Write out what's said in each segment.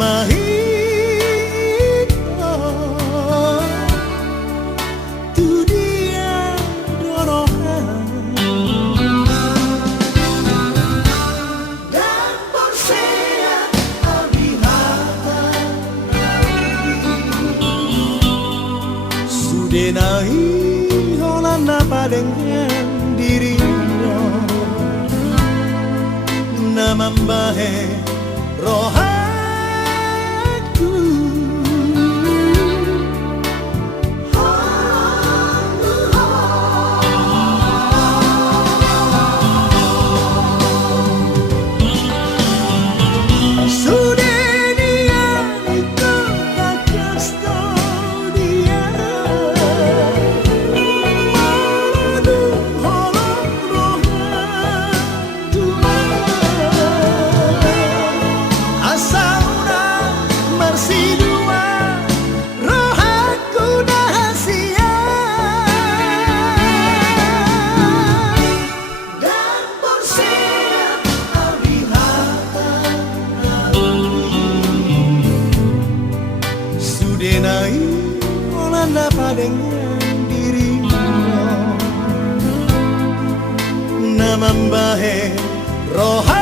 mahito tu dia dorohan dan porsea abihatan sudenai holanda padengan dirinya namambahe rohaku Sudenia itu kakasto dia Maladu holong rohan Asauna marsidua rohaku dahasia dan porsea abihatan sudenai holanda padengan dirinya namambahe rohaku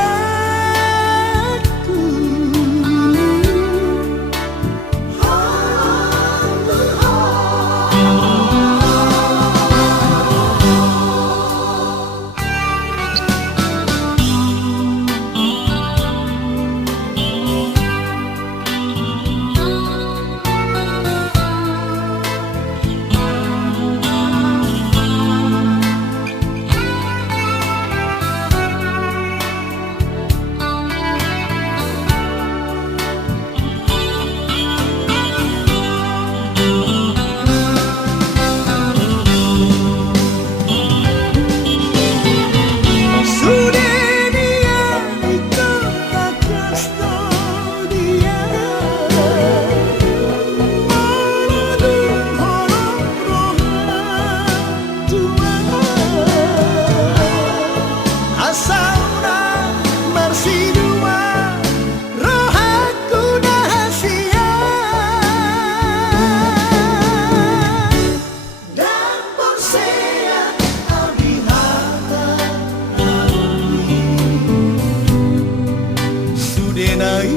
Sudenai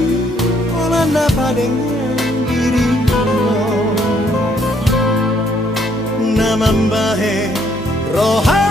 holanda padengan dirinya namambahe rohaku